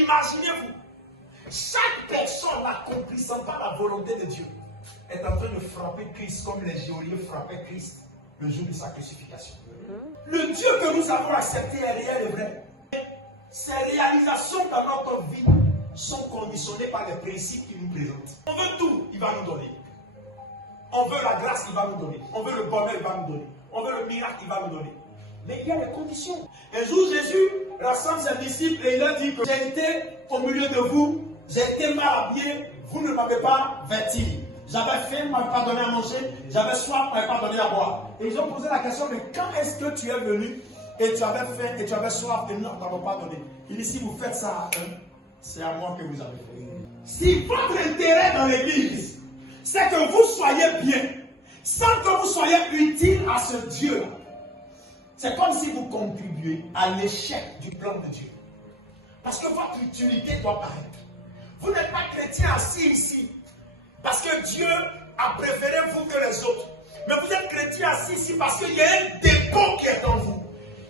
imaginez-vous, chaque personne n'accomplissant pas la volonté de Dieu est en train de frapper Christ comme les geôliers frappaient Christ le jour de sa crucifixion. Le Dieu que nous avons accepté est réel et vrai. Ses réalisations dans notre vie sont conditionnées par les principes qu'il nous présente. On veut tout, il va nous donner. On veut la grâce, il va nous donner. On veut le bonheur, il va nous donner. On veut le miracle, il va nous donner. Mais il y a des conditions. Un jour, Jésus rassemble ses disciples et il leur dit que j'ai été au milieu de vous, j'ai été mal habillé, vous ne m'avez pas vêtu. J'avais faim, vous ne m'avez pas donné à manger, j'avais soif, vous ne m'avez pas donné à boire. Et ils ont posé la question, mais quand est-ce que tu es venu et tu avais faim et tu avais soif et nous ne t'avons pas donné? Il dit, si vous faites ça à un, c'est à moi que vous avez fait. Si votre intérêt dans l'église, c'est que vous soyez bien, sans que vous soyez utile à ce Dieu-là, c'est comme si vous contribuez à l'échec du plan de Dieu. Parce que votre utilité doit paraître. Vous n'êtes pas chrétien assis ici parce que Dieu a préféré vous que les autres. Mais vous êtes chrétien assis ici parce qu'il y a un dépôt qui est en vous.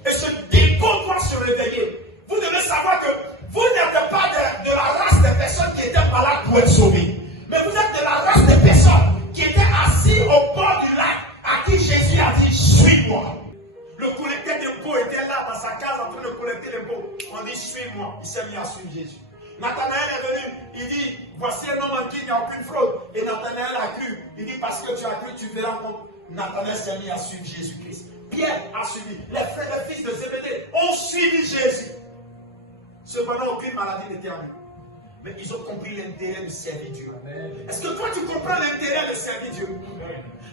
Et ce dépôt doit se réveiller. Vous devez savoir que vous n'êtes pas de la race des personnes qui étaient malades pour être sauvées. Mais vous êtes de la race des personnes qui étaient assis au bord du lac à qui Jésus a dit, suis-moi. Le collecteur d'impôts était là dans sa case en train de collecter l'impôt. On dit, suis-moi. Il s'est mis à suivre Jésus. Nathanaël est venu, il dit, voici un homme en qui il n'y a aucune fraude. Et Nathanaël a cru. Il dit, parce que tu as cru, tu verras compte. Nathanaël s'est mis à suivre Jésus-Christ. Pierre a suivi. Les frères et fils de Zébédée ont suivi Jésus. Cependant, aucune maladie n'était en eux. Mais ils ont compris l'intérêt de servir Dieu. Est-ce que toi, tu comprends l'intérêt de servir Dieu?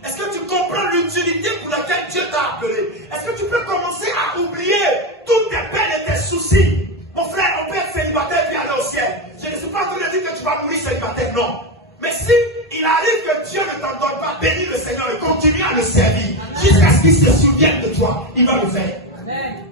Est-ce que tu comprends l'utilité pour laquelle Dieu t'a appelé? Est-ce que tu peux commencer à oublier toutes tes peines et tes soucis? Mon frère, on peut être célibataire puis aller au ciel. Je ne suis pas en train de dire que tu vas mourir célibataire, non. Mais si il arrive que Dieu ne t'en donne pas, bénis le Seigneur et continue à le servir jusqu'à ce qu'il se souvienne de toi. Il va le faire. Amen.